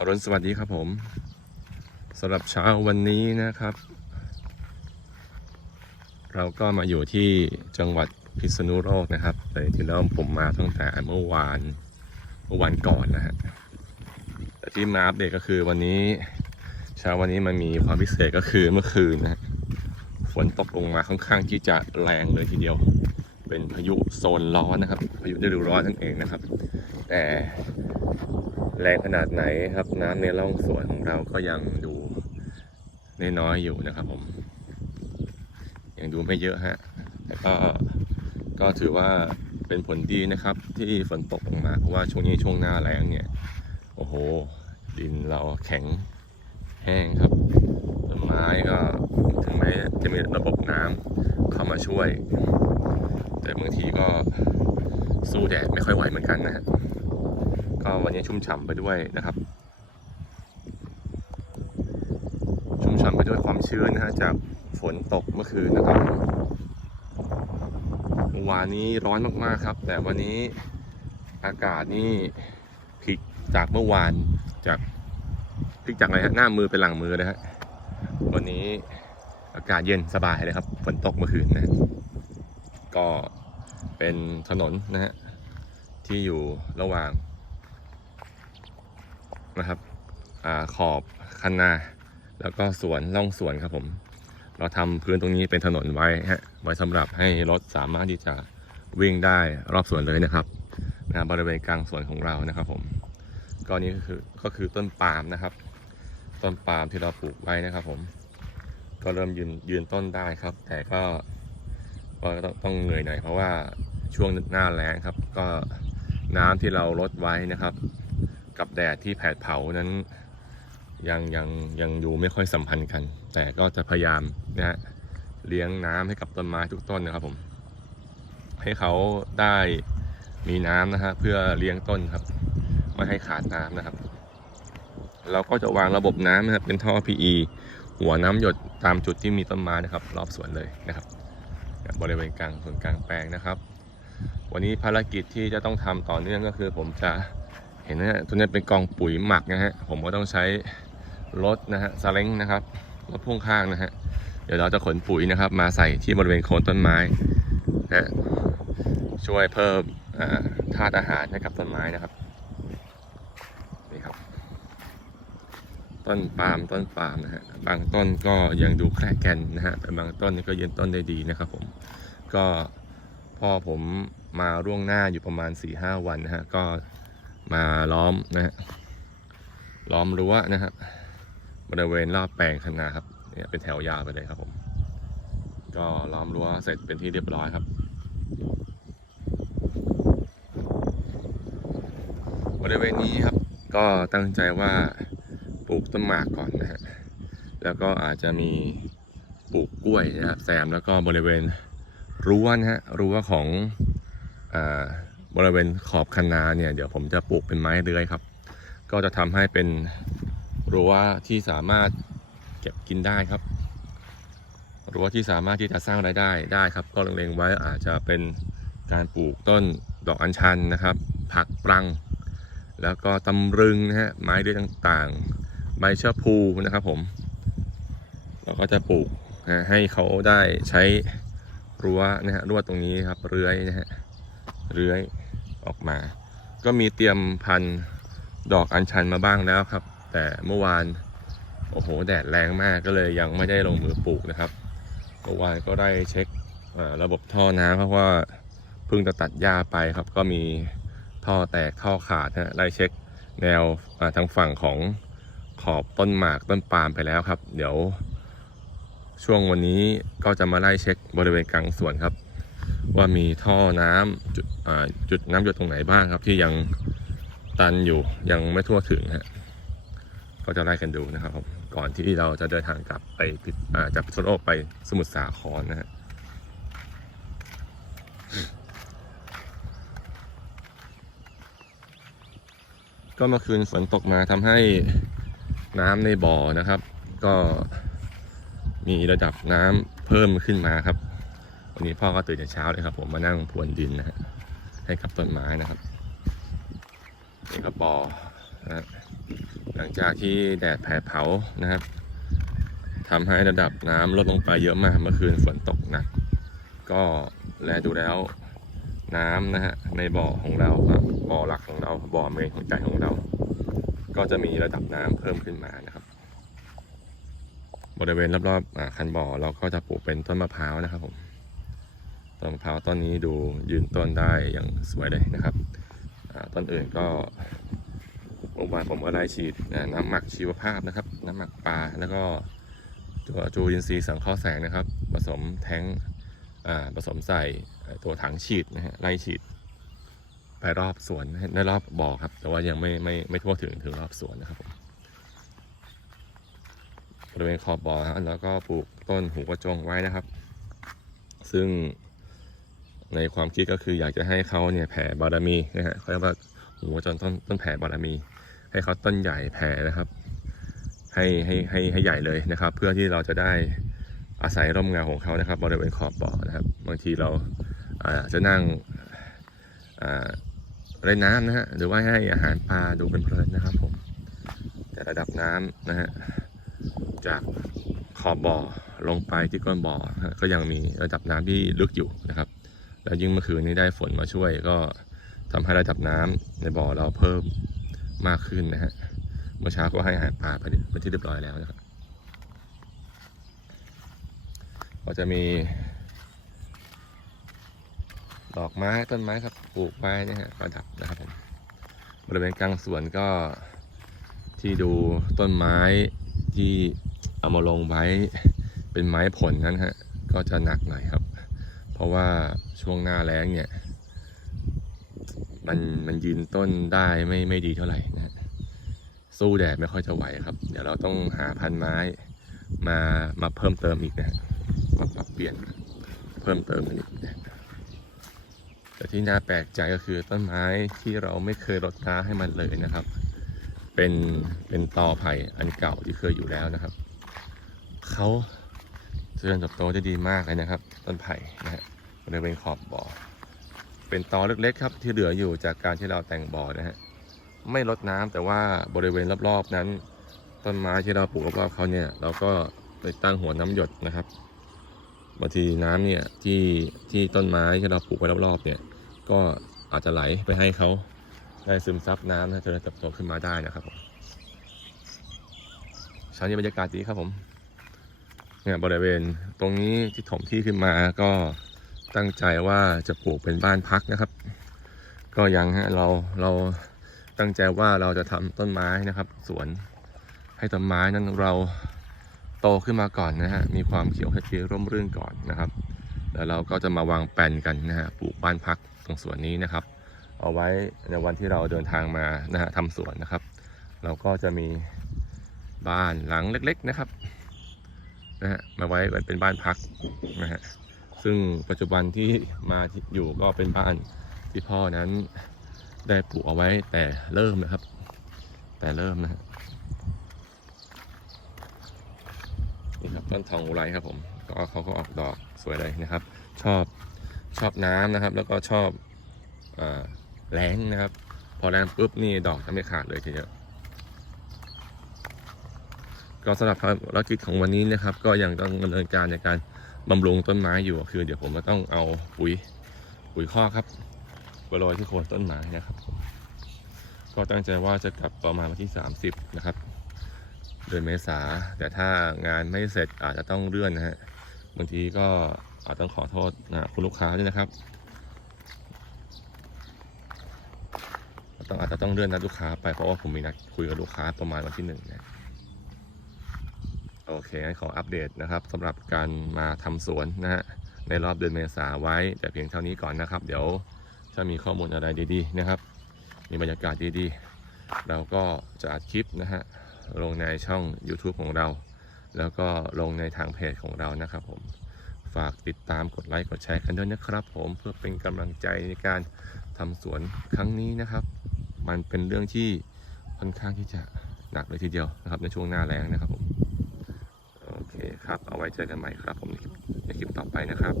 อรุณสวัสดีครับผมสำหรับเช้าวันนี้นะครับ เราก็มาอยู่ที่จังหวัดพิษณุโลกนะครับแต่ที่แล้วผมมาตั้งแต่เมื่อวานเมื่อวานก่อนนะฮะแต่ที่มาอัปเดตก็คือวันนี้เช้าวันนี้มันมีความพิเศษก็คือเมื่อคืนนะฮะฝนตกลงมาค่อนข้างที่จะแรงเลยทีเดียว เป็นพายุโซนร้อนนะครับพายุฤดูร้อนนั่นเองนะครับ แต่ แรงขนาดไหนครับ น้ำในร่องสวนของเราก็ยังดูน้อยๆอยู่นะครับผม ยังดูไม่เยอะฮะแต่ก็ก็ถือว่าเป็นผลดีนะครับ ที่ฝนตกลงมาเพราะว่าช่วงนี้ช่วงหน้าแล้งเนี่ย โอ้โห ดินเราแข็งแห้งครับต้นไม้ก็ถึงแม้จะมีระบบน้ำเข้ามาช่วย แต่บางทีก็สู้แดดไม่ค่อยไหวเหมือนกันนะฮะ ก็วันนี้ชุ่มฉ่ำไปด้วยนะครับ ชุ่มฉ่ำไปด้วยความชื้นนะฮะจากฝนตกเมื่อคืนนะครับเมื่อวานนี้ร้อนมากๆครับ แต่วันนี้อากาศนี่พลิกจากเมื่อวานจากพลิกจากอะไรฮะหน้ามือเป็นหลังมือนะฮะวันนี้อากาศเย็นสบายเลยครับฝนตกเมื่อคืนนะก็เป็นถนนนะฮะที่อยู่ระหว่าง นะครับอขอบคันนา แล้วก็สวนล่องสวนครับผม เราทำพื้นตรงนี้เป็นถนนไว้ฮะไว้สำหรับให้รถสามารถที่จะวิ่งได้รอบสวนเลยนะครับนะบริเวณกลางสวนของเรานะครับผมก็นี้ก็คือก็คือต้นปาล์มนะครับ ต้นปาล์มที่เราปลูกไว้นะครับ ผม ก็เริ่มยืนยืนต้นได้ครับ แต่ก็ก็ต้องต้องเหนื่อยหน่อยเพราะว่าช่วงหน้าแล้งครับ ก็น้ำที่เราลดไว้นะครับ กับแดดที่แผดเผานั้นยังยังยังดูไม่ค่อยสัมพันธ์กัน แต่ก็จะพยายามนะฮะเลี้ยงน้ำให้กับต้นไม้ทุกต้นนะครับผม ให้เขาได้มีน้ำนะฮะเพื่อเลี้ยงต้นครับ ไม่ให้ขาดน้ำนะครับ เราก็จะวางระบบน้ำนะครับเป็นท่อ PE หัวน้ำหยดตามจุดที่มีต้นไม้นะครับ รอบสวนเลยนะครับ บริเวณกลางส่วนกลางแปลงนะครับ วันนี้ภารกิจที่จะต้องทำต่อเนื่องก็คือผมจะ เห็นนะฮะตัวนี้เป็นกองปุ๋ยหมักนะฮะผมก็ต้องใช้รถนะฮะซาเล้งนะครับรถพ่วงข้างนะฮะเดี๋ยวเราจะขนปุ๋ยนะครับ มาใส่ที่บริเวณโคนต้นไม้นะช่วยเพิ่มธาตุอาหารให้กับต้นไม้นะครับนี่ครับ ต้นปาล์มต้นปาล์มนะฮะบางต้นก็ยังดูแคร่แกนนะฮะแต่บางต้นนี่ก็ยืนต้นได้ดีนะครับ ผมก็พ่อผมมาร่วงหน้าอยู่ประมาณ4-5วันนะฮะก็ มาล้อมนะฮะล้อมรั้วนะครับบริเวณรอบแปลงขนาครับเนี่ยเป็นแถวยาวไปเลยครับผม ก็ล้อมรั้วเสร็จเป็นที่เรียบร้อยครับ บริเวณนี้ครับก็ตั้งใจว่าปลูกต้นหมากก่อนนะฮะแล้วก็อาจจะมีปลูกกล้วยนะครับแซมแล้วก็บริเวณรั้วนะฮะรั้วของอ่า บริเวณขอบคันนาเนี่ยเดี๋ยวผมจะปลูกเป็นไม้เลื้อยครับ ก็จะทำให้เป็นรั้วที่สามารถเก็บกินได้ครับรั้วที่สามารถที่จะสร้างรายได้ได้ครับ ก็เล็งๆไว้อาจจะเป็นการปลูกต้นดอกอัญชันนะครับ ผักปรัง แล้วก็ตำรึงนะฮะไม้เลื้อยต่างๆ ใบเชะพูนะครับผม เราก็จะปลูกนะให้เขาได้ใช้รั้วนะฮะรั้วตรงนี้ครับเรื้อยนะฮะเลื้อย ออกมา ก็มีเตรียมพันธุ์ดอกอัญชันมาบ้างแล้วครับ แต่เมื่อวานโอ้โหแดดแรงมากก็เลยยังไม่ได้ลงมือปลูกนะครับเมื่อวานก็ได้เช็คระบบท่อน้ำเพราะว่าเพิ่งจะตัดหญ้าไปครับ ก็มีท่อแตกท่อขาดฮะได้เช็คแนวทางฝั่งของขอบต้นหมากต้นปาล์มไปแล้วครับ เดี๋ยวช่วงวันนี้ก็จะมาไล่เช็คบริเวณกลางสวนครับ ว่ามีท่อน้ำจุดจุดน้ำหยดตรงไหนบ้างครับ ที่ยังตันอยู่ยังไม่ทั่วถึงฮะก็จะไล่กันดูนะครับ ก่อนที่เราจะเดินทางกลับไปจากพิษณุโลกไปสมุทรสาครนะฮะก็เมื่อคืนฝนตกมาทำให้น้ำในบ่อนะครับ ก็มีระดับน้ำเพิ่มขึ้นมาครับ วันนี้พ่อก็ตื่นแต่เช้าเลยครับ ผมมานั่งพรวนดินนะฮะให้กับต้นไม้นะครับนี่ก็บ่อนะหลังจากที่แดดแผดเผานะครับทำให้ระดับน้ำลดลงไปเยอะมากเมื่อคืนฝนตกหนัก ก็แลดูแล้วน้ำนะฮะในบ่อของเราครับบ่อหลักของเราบ่อเมนของใจของเรา ก็จะมีระดับน้ำเพิ่มขึ้นมานะครับ บริเวณรอบๆคันบ่อเราก็จะปลูกเป็นต้นมะพร้าวนะครับผม ต้นมะพร้าวต้นนี้ดูยืนต้นได้อย่างสวยเลยนะครับต้นอื่นก็เมื่อวานผมก็ได้ฉีดน้ำหมักชีวภาพนะครับ น้ำหมักปลาแล้วก็ตัวจูอินทรีย์สังเคราะห์แสงนะครับ ผสมแท้งผสมใส่ตัวถังฉีดนะฮะไล่ฉีดไปรอบสวนในรอบบ่อครับ แต่ว่ายังไม่ไม่ไม่ทั่วถึงถึงรอบสวนนะครับผมบริเวณขอบบ่อฮะแล้วก็ปลูกต้นหูกระจงไว้นะครับ ซึ่ง ในความคิดก็คืออยากจะให้เขาเนี่ยแผ่บารมีนะฮะเขาเรียกว่าหูกระจงต้นต้นแผ่บารมี ให้เขาต้นใหญ่แผ่นะครับ ให้ให้ให้ให้ใหญ่เลยนะครับ เพื่อที่เราจะได้อาศัยร่มเงาของเขานะครับ บริเวณขอบบ่อนะครับ บางทีเราอาจะนั่งเล่นน้ำนะฮะหรือว่าให้อาหารปลาดูเป็นเพลินนะครับผมแต่ระดับน้ำนะฮะจากขอบบ่อลงไปที่ก้นบ่อก็ยังมีระดับน้ำที่ลึกอยู่นะครับ แล้วยิ่งเมื่อคืนนี้ได้ฝนมาช่วยก็ทำให้ระดับน้ำในบ่อเราเพิ่มมากขึ้นนะฮะ เมื่อเช้าก็ให้อาหารปลาไปเป็นที่เรียบร้อยแล้วนะครับก็จะมีดอกไม้ต้นไม้ครับปลูกไว้นะฮะประดับนะครับผมบริเวณกลางสวนก็ที่ดูต้นไม้ที่เอามาลงไว้เป็นไม้ผลนั้นฮะก็จะหนักหน่อยครับ เพราะว่าช่วงหน้าแล้งเนี่ย มันมันยืนต้นได้ไม่ไม่ดีเท่าไหร่นะฮะสู้แดดไม่ค่อยจะไหวครับ เดี๋ยวเราต้องหาพันไม้มามาเพิ่มเติมอีกนะฮะมาปรับเปลี่ยนเพิ่มเติมอีกนะแต่ที่น่าแปลกใจก็คือต้นไม้ที่เราไม่เคยรดน้ำให้มันเลยนะครับ เป็นเป็นตอไผ่อันเก่าที่เคยอยู่แล้วนะครับเขา เจริญเติบโตได้ดีมากเลยนะครับ ต้นไผ่นะฮะบริเวณขอบบ่อ เป็นตอเล็กๆครับที่เหลืออยู่จากการที่เราแต่งบ่อนะฮะไม่ลดน้ำแต่ว่าบริเวณรอบๆนั้น ต้นไม้ที่เราปลูกรอบๆเขาเนี่ย เราก็ไปตั้งหัวน้ำหยดนะครับบางทีน้ำเนี่ยที่ที่ต้นไม้ที่เราปลูกไว้รอบๆเนี่ยก็อาจจะไหลไปให้เขาได้ซึมซับน้ำนะจนเติบโตขึ้นมาได้นะครับผมเช้านี้บรรยากาศดีครับผม เนี่ยบริเวณตรงนี้ที่ถมที่ขึ้นมาก็ตั้งใจว่าจะปลูกเป็นบ้านพักนะครับ ก็ยังฮะเราเราตั้งใจว่าเราจะทำต้นไม้นะครับ สวนให้ต้นไม้นั้นเราโตขึ้นมาก่อนนะฮะมีความเขียวขจีร่มรื่นก่อนนะครับแล้วเราก็จะมาวางแปลนกันนะฮะปลูกบ้านพักตรงสวนนี้นะครับ เอาไว้ในวันที่เราเดินทางมานะฮะทำสวนนะครับ เราก็จะมีบ้านหลังเล็ก ๆนะครับ นะฮะมาไว้เป็นบ้านพักนะฮะซึ่งปัจจุบันที่มาอยู่ก็เป็นบ้านที่พ่อนั้นได้ปลูกเอาไว้แต่เริ่มนะครับ แต่เริ่มนะฮะนี่ครับต้นทองอุไรครับผมก็เขาก็ออกดอกสวยเลยนะครับ ชอบชอบน้ำนะครับ แล้วก็ชอบอแรงนะครับ พอแรงปุ๊บนี่ดอกจะไม่ขาดเลยทีเดียว ก็สำหรับภารกิจของวันนี้นะครับ ก็ยังต้องดำเนินการในการบำรุงต้นไม้อยู่คือ เดี๋ยวผมก็ต้องเอาปุ๋ยปุ๋ยข้อครับไปโรยที่โคนต้นไม้นะครับ ก็ตั้งใจว่าจะกลับประมาณวันที่ 30 นะครับเดือนเมษาแต่ถ้างานไม่เสร็จอาจจะต้องเลื่อนนะฮะบางทีก็อาจต้องขอโทษนะคุณลูกค้าด้วยนะครับต้องอาจจะต้องเลื่อนนัดลูกค้าไปเพราะว่าผมมีนัดคุยกับลูกค้าประมาณวันที่หนึ่งนะ โอเคงั้นขออัปเดตนะครับสำหรับการมาทำสวนนะฮะในรอบเดือนเมษาไว้ แต่เพียงเท่านี้ก่อนนะครับ เดี๋ยวถ้ามีข้อมูลอะไรดีๆนะครับ มีบรรยากาศดีๆ เราก็จะอัดคลิปนะฮะลงในช่อง YouTube ของเรา แล้วก็ลงในทางเพจของเรานะครับผมฝากติดตามกดไลค์กดแชร์กันด้วยนะครับ ผมเพื่อเป็นกำลังใจในการทำสวนครั้งนี้นะครับ มันเป็นเรื่องที่ค่อนข้างที่จะหนักเลยทีเดียวนะครับในช่วงหน้าแล้งนะครับผม โอเคครับ เอาไว้เจอกันใหม่ครับ ผมในคลิปต่อไปนะครับ